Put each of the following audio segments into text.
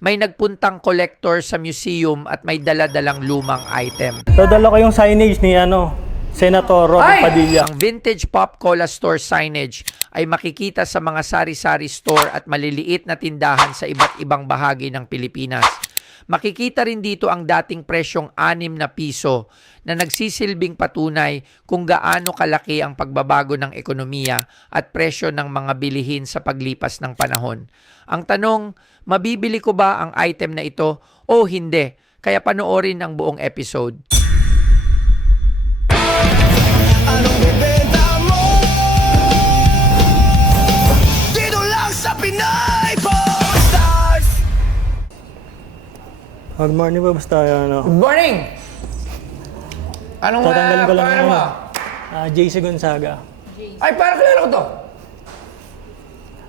may nagpuntang collector sa museum at may dala-dalang lumang item. Dadala ko yung signage ni Senator Robin Padilla. Ang vintage Pop Cola Store signage ay makikita sa mga sari-sari store at maliliit na tindahan sa iba't ibang bahagi ng Pilipinas. Makikita rin dito ang dating presyong 6 na piso na nagsisilbing patunay kung gaano kalaki ang pagbabago ng ekonomiya at presyo ng mga bilihin sa paglipas ng panahon. Ang tanong, mabibili ko ba ang item na ito o hindi? Kaya panoorin ang buong episode. Anong ibenta mo? Dito lang sa Pinay Posters. Good morning po, basta Good morning! Anong tatanggalin ko lang pangalan mo? JC Gonzaga. Ay, parang kilala ko to.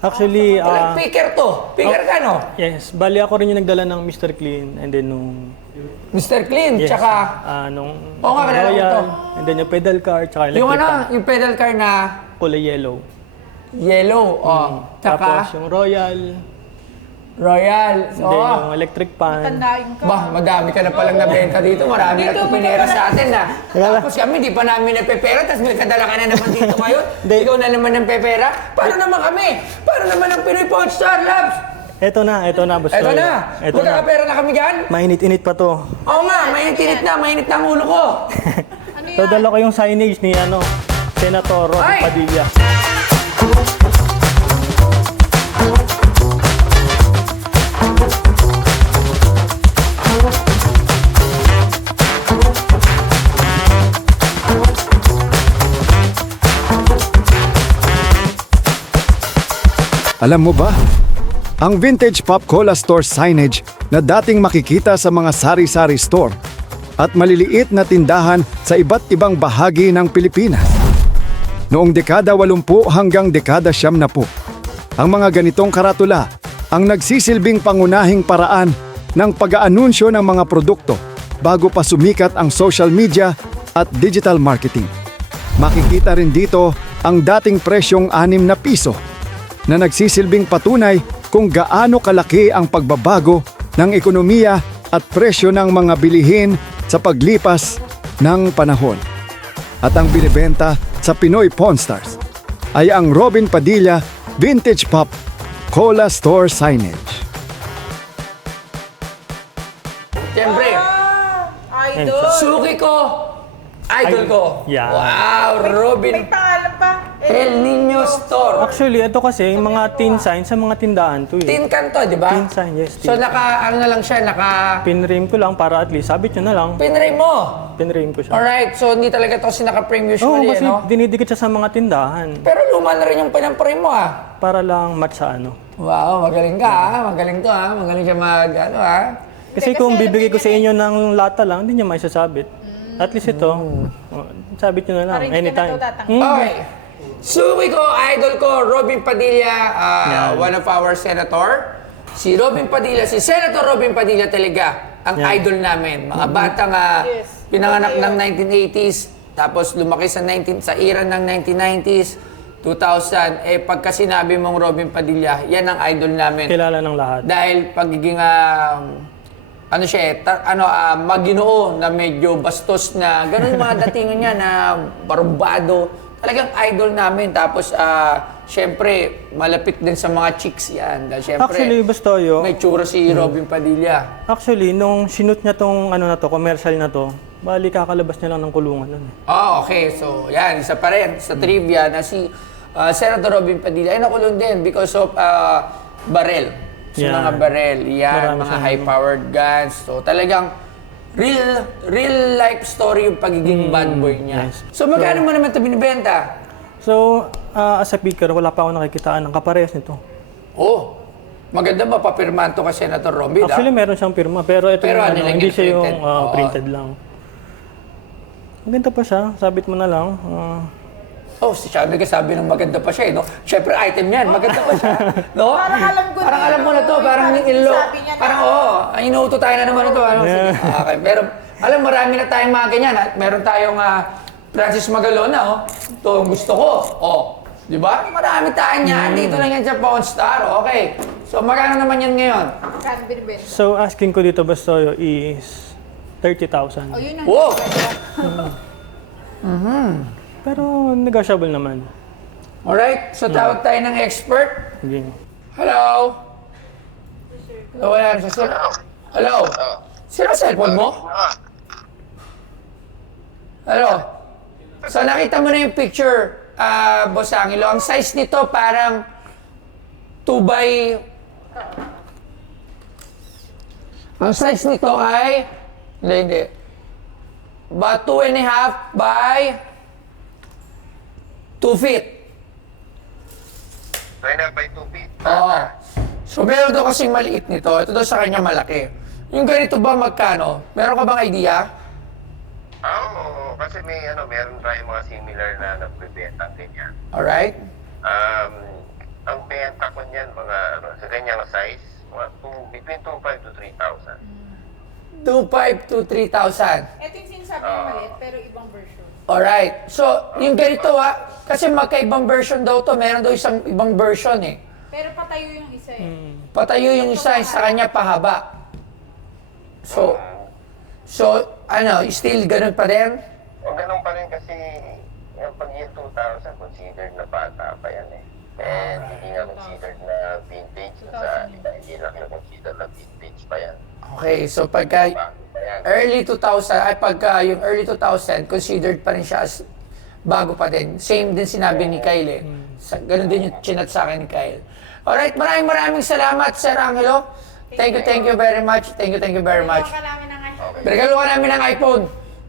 Actually, Picker to. Picker ka, no? yes, bali ako rin yung nagdala ng Mr. Clean and then nung Mr. Clean, yes, tsaka nung Oo nga, kilala ko Royal, to. and then yung pedal car, tsaka electric yung pan, yung pedal car na kulay yellow. yellow, Tapos tsaka yung Royal, Royal. and then yung electric pan. Bah, madami ka na palang nabenta dito. Marami na itong pinera sa atin, na. Tapos kami, di pa namin nagpepera, tapos may kadala ka na naman dito ngayon. Ikaw na naman ng pepera. Paano naman kami? Paano naman ang Pinoy Podstar Labs? Ito na, boss. Eto na. Ito na. Magkakapera na kami dyan? Mainit-init pa to. Oo nga, mainit na ang ulo ko. Dadala ko yung signage ni Senator Robin Ay! Padilla. Alam mo ba? Ang vintage Pop Cola Store signage na dating makikita sa mga sari-sari store at maliliit na tindahan sa iba't ibang bahagi ng Pilipinas. Noong dekada 80 hanggang dekada 90, ang mga ganitong karatula ang nagsisilbing pangunahing paraan ng pag-aanunsyo ng mga produkto bago pa sumikat ang social media at digital marketing. Makikita rin dito ang dating presyong 6 na piso na nagsisilbing patunay kung gaano kalaki ang pagbabago ng ekonomiya at presyo ng mga bilihin sa paglipas ng panahon. At ang binibenta sa Pinoy Pawnstars ay ang Robin Padilla Vintage Pop Cola Store signage. Siyempre, suki ko, idol ko. Yeah. Wow, Robin. May pangalan pa. El Nino Store. Actually, ito kasi yung mga tin sign sa mga tindahan to eh. Tin can to, di ba? Tin sign, yes. So ano na lang siya, Pinrame ko lang para at least sabit nyo na lang. pinray mo. Pinrame ko siya. Alright, so hindi talaga to kasi naka-frame Oo, usually, kasi no? dinidikit siya sa mga tindahan Pero luma na rin yung pinamprame mo, ah. para lang match sa Wow, magaling ka, ah. Magaling to, ah. Magaling siya Kasi kung bibigay ko sa inyo ng lata lang, hindi nyo may sasabit. At least ito, sabit nyo na lang, Para hindi ka na anytime. daw tatanggal. Okay. Suki ko, idol ko, Robin Padilla, one of our senator. Si Robin Padilla, si Senator Robin Padilla talaga, ang Yan. idol namin. Mga batang Yes. pinanganak ng 1980s, tapos lumaki sa era ng 1990s, 2000. Pagka sinabi mong Robin Padilla, yan ang idol namin. Kilala ng lahat. Dahil pagiging maginoo na medyo bastos na ganun yung mga datingan niya na barumbado. Talagang idol namin. Tapos syempre malapit din sa mga chicks yan. Dahil syempre Actually, Bastoyo, may tsura si Robin Padilla. actually, nung sinut niya tong commercial na to, bali kakalabas niya lang ng kulungan nun eh. Oh, okay. So yan, isa pa rin sa trivia na si Senator Robin Padilla ay nakulong din because of barrel. Sa Yan. mga barrel, yan, Marami mga siyang- high-powered guns. So talagang real life story yung pagiging bad boy niya. yes. So magkano mo naman ito binibenta? So, as a picker, wala pa ako nakikitaan ng kaparehas nito. Oh, maganda ba papirmahan to kay Senator Robin? Actually, meron siyang pirma, pero ito Pero yung, ano lang hindi yan, siya yung printed? Oo. printed lang. Maganda pa siya, sabit mo na lang. Oh, si Sean nagsasabi ng maganda pa siya, no? Siyempre, item yan, maganda pa siya. No? Parang alam ko Parang din alam mo na to, yun. parang Parang ilo. sinabi niya na- Parang inuuto tayo na naman ito. Ano? Yeah. Sige. Okay, pero alam, marami na tayong mga ganyan. At meron tayong Francis Magalona, oh. Ito ang gusto ko. Oh, Di ba? Marami tayo niyan. Dito lang yan sa Pawn Star. Okay. So, magkano naman yan ngayon? Kano binibenta? So, asking ko dito, Bastoyo, is 30,000. O yun ang Wow! Pero negotiable naman. Alright. So, tawag tayo ng expert. Sige. Hello? Hello, yan. Hello? Sino cellphone mo? Hello? So, nakita mo na yung picture, Boss Angelo. Ang size nito parang 2 by... Ang size nito ay... Hindi. Ba 2.5 by 2 feet. 2.5 by 2 feet. Oo. So, meron daw kasing maliit nito. Ito daw sa kanya malaki. Yung ganito ba magkano? Meron ka bang idea? Oo, kasi meron tayong mga similar na nagbebenta ganyan. Alright? Ang benta ko niyan, sa ganyang size, between 2.5 to 3,000. 2,500 to 3,000. Ito yung sinasabi ng maliit, pero ibang version. Alright. So, yung ganito kasi magkaibang version daw to. Meron daw isang ibang version eh. Pero patayo yung isa eh. Patayo yung isa, sa kanya pahaba. So, still ganun pa din? O ganun pa rin kasi, yung pag year 2000, considered na bata pa yan eh. And hindi nga considered na vintage. Hindi lang yung considered na vintage pa yan. Okay, so pagka Bago pa yan. early 2000, pagka yung early 2000, considered pa rin siya as bago pa din. Same din sinabi ni Kyle eh. Ganun din yung chinat sa akin ni Kyle. Alright, maraming salamat, Sir Angelo. Thank you very much. Thank you very much. Baka namin ng iPhone. Regalo ka namin ng iPhone,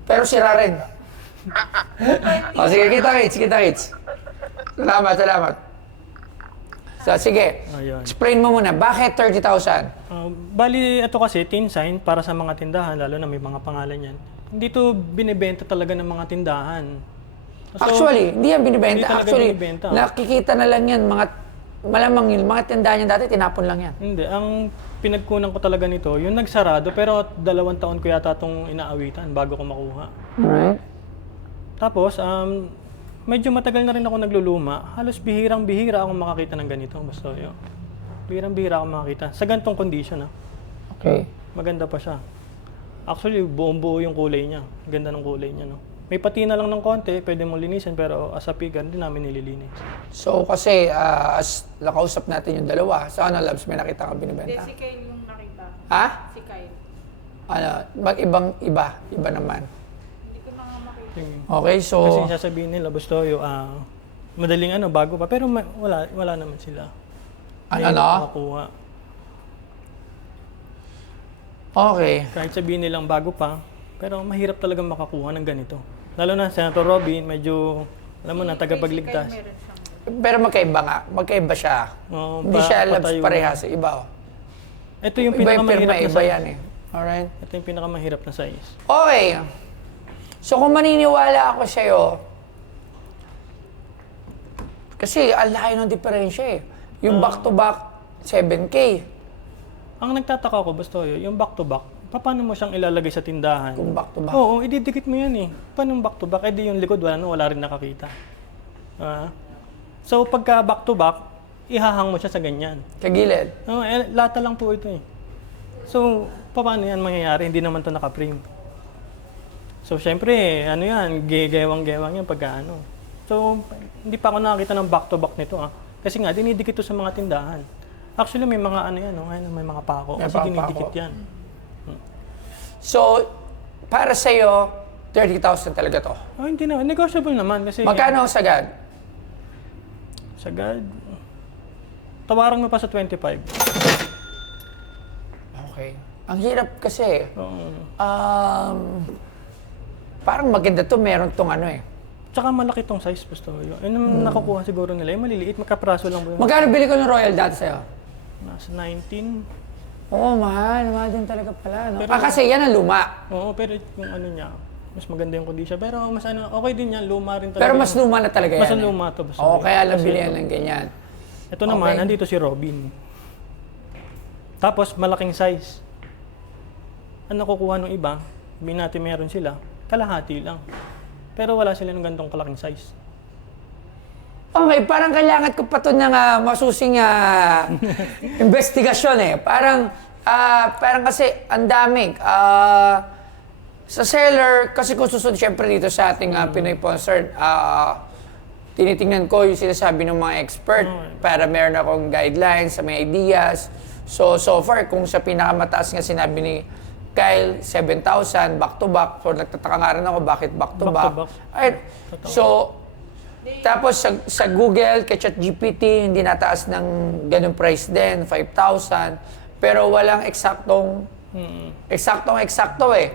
pero sira rin. O sige, kita-kits. Salamat. So sige, Ayun. explain mo muna, bakit 30,000? Bali, ito kasi, tin sign para sa mga tindahan, lalo na may mga pangalan yan. Hindi to binibenta talaga ng mga tindahan. So, Actually, hindi yan binibenta. hindi talaga Actually, binibenta. nakikita na lang yan, malamang yung mga tindahan yan dati, tinapon lang yan. Hindi. Ang pinagkunan ko talaga nito, yung nagsarado, pero 2 taon ko yata itong inaawitan bago ko makuha. Alright. Tapos, medyo matagal na rin ako nagluluma. Halos bihirang-bihira ako makakita ng ganito. Basta yun. Bihirang-bihira ako makakita. Sa ganitong condition, Okay. maganda pa siya. Actually, buong-buo yung kulay niya. Ganda ng kulay niya, no? May patina lang ng konti, pwede mong linisin, pero as a figure, hindi namin nililinis. So kasi, as nakausap natin yung dalawa, sa ano, Labs, may nakita kang Hindi, binibenta? si Kyle yung nakita. Ha? Si Kyle. Iba naman. Hindi ko na nga makita. Okay, Kasi so, sasabihin nila, Bustoyo, madaling bago pa, pero wala naman sila. Hindi makakuha. okay. Kahit sabihin nilang bago pa, pero mahirap talagang makakuha ng ganito. Lalo na Senator Robin, medyo, alam mo na, tagapagligtas. Si Kyle meron siyang. Pero magkaiba siya. Oo, Hindi siya Labs patayo. parehas, iba. Ito yung Iba yung pinakamahirap pirma, na iba size. yan eh. Alright. Ito yung pinakamahirap na size. Okay. So kung maniniwala ako sa'yo, kasi ang laki ng diferensya eh. Yung back-to-back, 7K. Ang nagtataka ko, Bustoyo, yung back-to-back, paano mo siyang ilalagay sa tindahan? Kung back-to-back. Oo, ididikit mo yan eh. Paano yung back-to-back? Eh di yung likod, wala rin nakakita. So pagka back-to-back, ihahang mo siya sa ganyan. Kagilid. Lata lang po ito eh. So, paano yan mangyayari? Hindi naman ito naka-frame. So, syempre, gewang-gewang yan pagka ano. So, hindi pa ako nakakita ng back-to-back nito Kasi nga, dinidikit ito sa mga tindahan. Actually, may mga may mga pako. May Kasi pako. dinidikit yan. So, para sa'yo, 30,000 talaga to. Hindi na. Negotiable naman kasi... Magkano ang sagad? Sagad. Tawaran mo pa sa 25. Okay. Ang hirap kasi. Oo. Parang maganda to, meron tong ano eh. Tsaka malaki tong size, Bustoyo. Yun ang nakukuha siguro nila. Yung maliliit, magkapraso lang po yun. Magkano bili ko ng Royal dati sa'yo? Nasa 19. Oo, mahal. Mahal din talaga pala. No? Pero- Kasi yan ang luma. Oo, pero yung ano niya, mas maganda yung kondisyon. Pero mas okay din yan, luma rin talaga. Pero mas luma na talaga yan. Mas eh. luma to. Bustoyo. Oo, kaya lang Kasi bilihan ng ganyan. Ito naman, Okay. nandito si Robin. Tapos, malaking size. Ang nakukuha ng iba, binati meron sila, kalahati lang. Pero wala sila ng gantong kalaking size. Okay, parang kailangan ko pa ito ng masusing investigasyon eh. Parang kasi ang dami. Sa seller, kasi kung susunod siyempre dito sa ating Pinoy Concert, tinitingnan ko yung sinasabi ng mga expert para meron akong guidelines, may ideas. So far, kung sa pinakamataas nga sinabi ni Kyle, 7,000, back to back. So nagtataka nga rin ako, bakit back to back? Ay, so, tapos sa Google, kay ChatGPT, hindi nataas ng ganung price din, 5,000. Pero walang eksakto eh.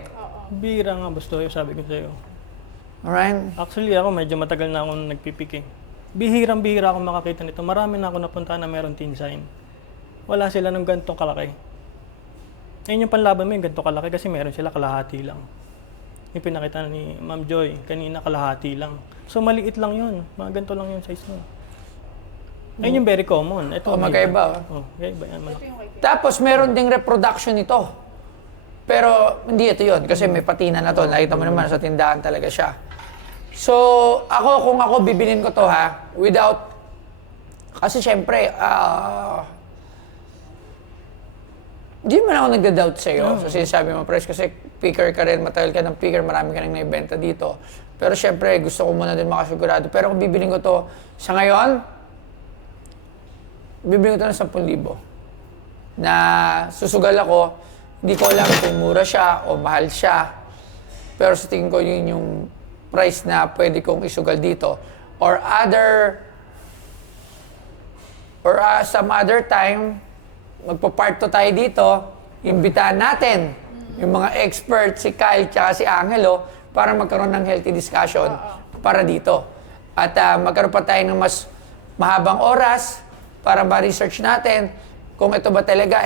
Bira nga, Bustoyo, sabi ko sa'yo. Alright? Actually, ako medyo matagal na akong nagpipik eh. Bihirang-bihira ako makakita nito. Marami na ako napunta na meron teen sign. Wala sila ng gantong kalaki. Ayun yung panlaban mo, yung ganito kalaki kasi meron sila kalahati lang. Yung pinakita ni Ma'am Joy, kanina kalahati lang. So maliit lang yun. Mga ganito lang yung size mo. Ayun yung very common. Ito, magkaiba. Magkaiba yan. Malaki. Tapos meron ding reproduction nito. Pero hindi ito yun kasi may patina na to. Nakita mo naman sa tindahan talaga siya. So, kung ako bibilin ko to without, kasi syempre, hindi man ako nagda-doubt sa'yo. So sinasabi mo, Pres, kasi picker ka rin, matagal ka ng picker, marami ka nang naibenta dito. Pero syempre, gusto ko muna din makasigurado. Pero kung bibilin ko to sa ngayon, bibilin ko to ng 10,000. Na susugal ako, hindi ko alam kung mura siya o mahal siya. Pero sa tingin ko, yun yung price na pwede kong isugal dito. Or some other time, magpa-part 2 tayo dito, imbitahan natin yung mga experts, si Kyle at si Angelo, para magkaroon ng healthy discussion para dito. At magkaroon pa tayo ng mas mahabang oras para ma-research natin kung ito ba talaga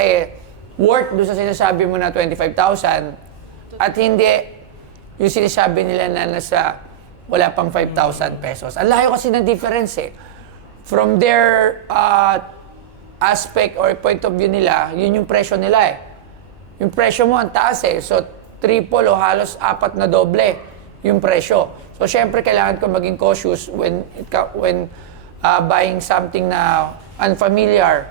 worth doon sa sinasabi mo na 25,000 at hindi yung sinasabi nila na nasa wala pang 5,000 pesos. Ang layo kasi ng difference eh. From their aspect or point of view nila, yun yung presyo nila eh. Yung presyo mo ang taas eh. So, triple o halos 4 na doble yung presyo. So, syempre, kailangan ko maging cautious when buying something na unfamiliar.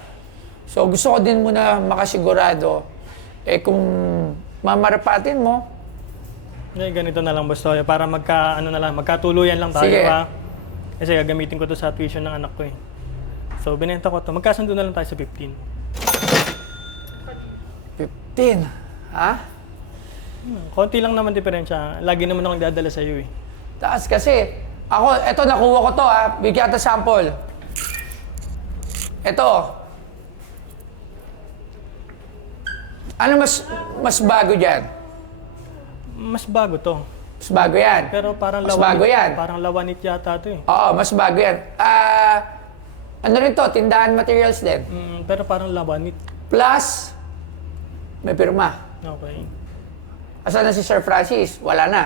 So, gusto ko din muna makasigurado, kung mamarapatin mo. Ganito na lang, Bustoyo, para magkatuluyan lang tayo, Sige. ha? Kasi gagamitin ko to sa tuition ng anak ko eh. So, binenta ko to. Magkasundo na lang tayo sa 15. 15? Ha? Konti lang naman diferensya. Lagi naman akong dadala sa iyo eh. Taas kasi. Ako, eto nakuha ko to bigyan kita sample. Eto. Ano mas bago dyan? Mas bago to. Mas bago yan. Pero parang mas bago yan. Parang lawanit yata to eh. Oo, mas bago yan. Ano rin to? Tindahan materials din. Pero parang lawanit. Plus, may pirma. Okay. Asan na si Sir Francis? Wala na.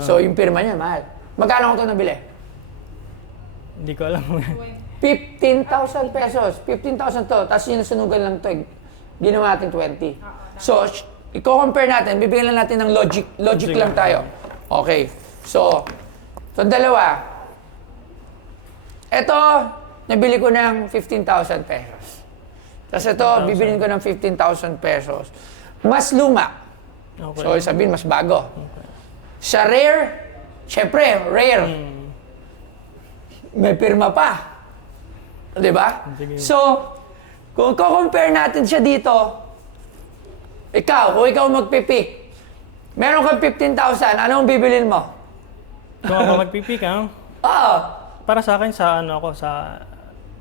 So, yung pirma niya, mahal. Magkano ko ito nabili? Hindi ko alam. 15,000 pesos. 15,000 to. Tapos yung nasunugan lang to. Ginawa natin 20. So, i-compare natin. Bibigyan lang natin ng logic lang tayo. Okay. So, itong dalawa. Ito, nabili ko ng 15,000 pesos. Tapos ito, bibilin ko ng 15,000 pesos. Mas luma. Okay. So, sabihin, mas bago. Sa rare, syempre, rare. May pirma pa. Di ba? Sige. So, kung compare natin siya dito, kung ikaw magpipik, meron kang 15,000, anong bibilin mo? Kung ako magpipik, ha? Oo. Para sa akin,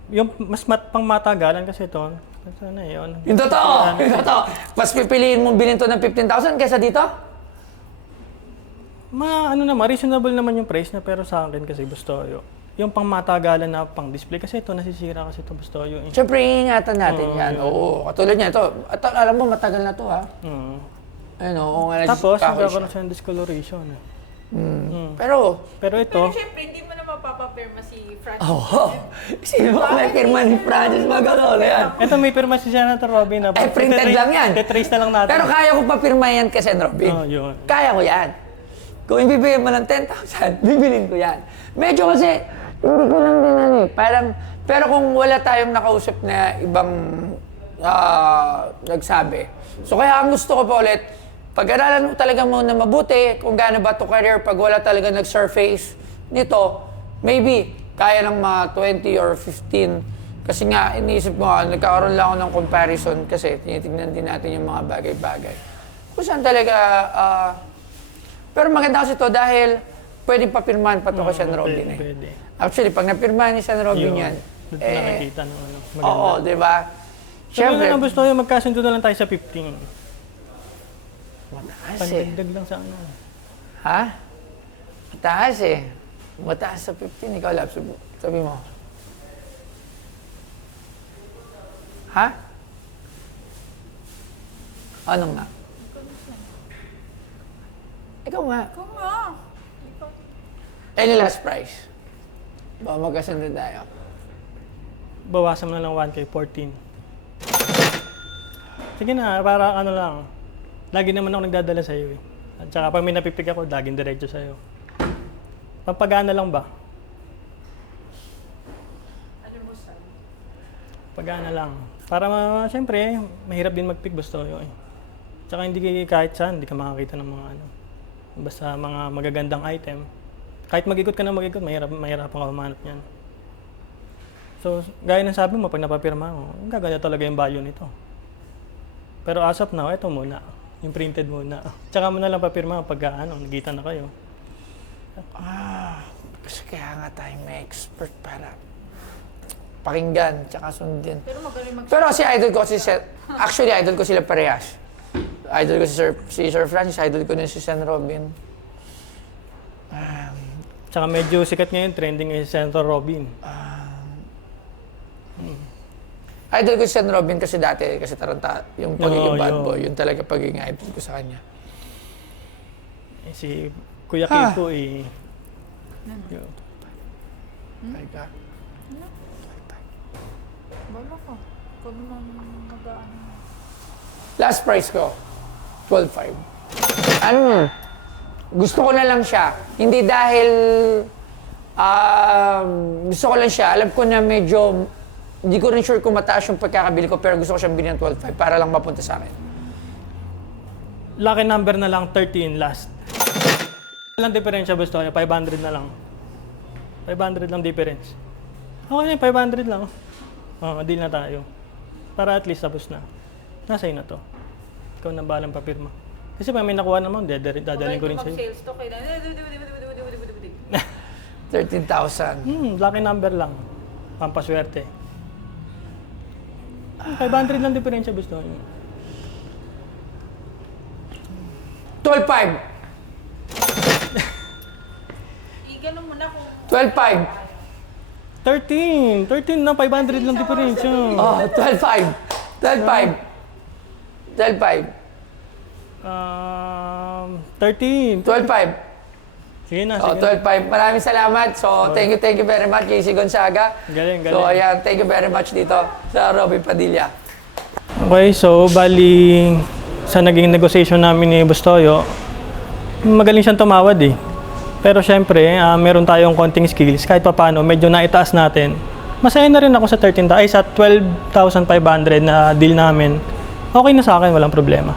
yung mas pang matagalan kasi ito. Sana yun. Yung totoo. Yung totoo. Mas pipiliin mong bilhin to ng 15,000 kaysa dito? Reasonable naman yung price na, pero sa akin kasi Bustoyo. Yung pang matagalan na pang display kasi ito nasisira kasi ito Bustoyo. Siyempre, iingatan natin yan. Oo. Katulad niya ito. At alam mo, matagal na to Ayun, oo. Tapos, nagkakaroon siya ng discoloration. Pero Pero ito, Pero syempre, hindi mo na mapapapirma si Francis. sino ba may pirma ni Francis Magalola yan? ito may pirma si Senator Robin na. Printed lang yan. Tetrace na lang natin. Pero kaya ko pa pirma yan kay Sen. Robin. Yun. Kaya ko yan. Kung ibibigay mo ng 10,000, bibilin ko yan. Medyo kasi, Hindi ko lang din ano eh. Parang, pero kung wala tayong nakausap na ibang nagsabi. So kaya ang gusto ko pa ulit, pag-aralan mo talaga muna mabuti kung gaano ba to career pag wala talaga nag-surface nito, maybe kaya ng mga 20 or 15. Kasi nga, iniisip ko nga, nagkakaroon lang ako ng comparison kasi tinitignan din natin yung mga bagay-bagay. Kung saan talaga, pero maganda kasi to dahil pwedeng papirmahan pa to kay Sean Robin eh. Pwede. Actually, pag napirmahan ni Sean Robin yan, Doon ko nakikita ng ano. Maganda. oo, di ba? Siyempre, Siyempre, gusto yung magkasundo na lang tayo sa 15. mataas eh. Pandagdag lang sa ano. Ha? Mataas eh. Mataas sa 15, ikaw lab, sabi mo. Ha? Ano nga? Ikaw nga. Kung nga. Any last price? Baka magkasundo tayo. Bawasan mo na lang 1K, 14. Sige na, para ano lang. Lagi naman ako nagdadala sa'yo eh. At saka pag may napipig ako, laging diretso sa'yo. Papagana lang ba? Ano mo sa? Pagana lang. Para siyempre, mahirap din mag-pick gusto yun eh. Tsaka hindi kahit saan, hindi ka makakita ng mga ano. Basta mga magagandang item. Kahit mag-ikot ka na mag-ikot, mahirapan ka humanap niyan. So, gaya ng sabi mo, pag napapirma mo, gaganda talaga yung value nito. Pero as of now, ito muna. Yung printed muna. Tsaka mo na lang papirma pag nagkita na kayo. Kasi kaya nga tayo may expert para pakinggan, tsaka sundin. Pero magaling mag- Pero kasi idol ko si actually idol ko sila parehas. Idol ko si Sir Francis, idol ko din si Sean Robin. Tsaka medyo sikat ngayon, trending is Senator Robin. Idol ko si Sean Robin kasi dati, kasi taranta, yung pagiging bad yun. boy, yung talaga pagiging idol ko sa kanya. Eh, si Kuya Kiko eh. Yun. Teka. Bala ko. Kung naman mag-ano. Last price ko, 12.5. Ano? Gusto ko na lang siya. Hindi dahil gusto ko lang siya. Alam ko na medyo, hindi ko rin sure kung mataas yung pagkakabili ko, pero gusto ko siyang bilhin ng 12.5 para lang mapunta sa akin. Lucky number na lang, 13 last. Walang diferensya gusto ko, 500 na lang. 500 lang difference. Okay na, 500 lang. Deal na tayo. Para at least tapos na. Nasa na to. Ikaw na balang papirma. Kasi pag may nakuha naman, dadalhin ko rin sa'yo. Sales to kailan. 13,000. Lucky number lang. Pampaswerte. 500 lang diferensya gusto ko. 12.5. Ganun mo na kung 12.5. 13 na, 500 lang diferensya. Oh, 12.5. 12.5. 12.5. 13. 12.5. Sige na, Oh, sige na. 12.5. Maraming salamat. So, thank you very much, Casey Gonzaga. Galing. So, ayan, thank you very much dito sa Robin Padilla. Okay, so bali sa naging negotiation namin ni Bustoyo, magaling siyang tumawad eh. Pero syempre, meron tayong konting skills. Kahit papaano, medyo naitaas natin. Masaya na rin ako sa 12,500 na deal namin. Okay na sa akin, walang problema.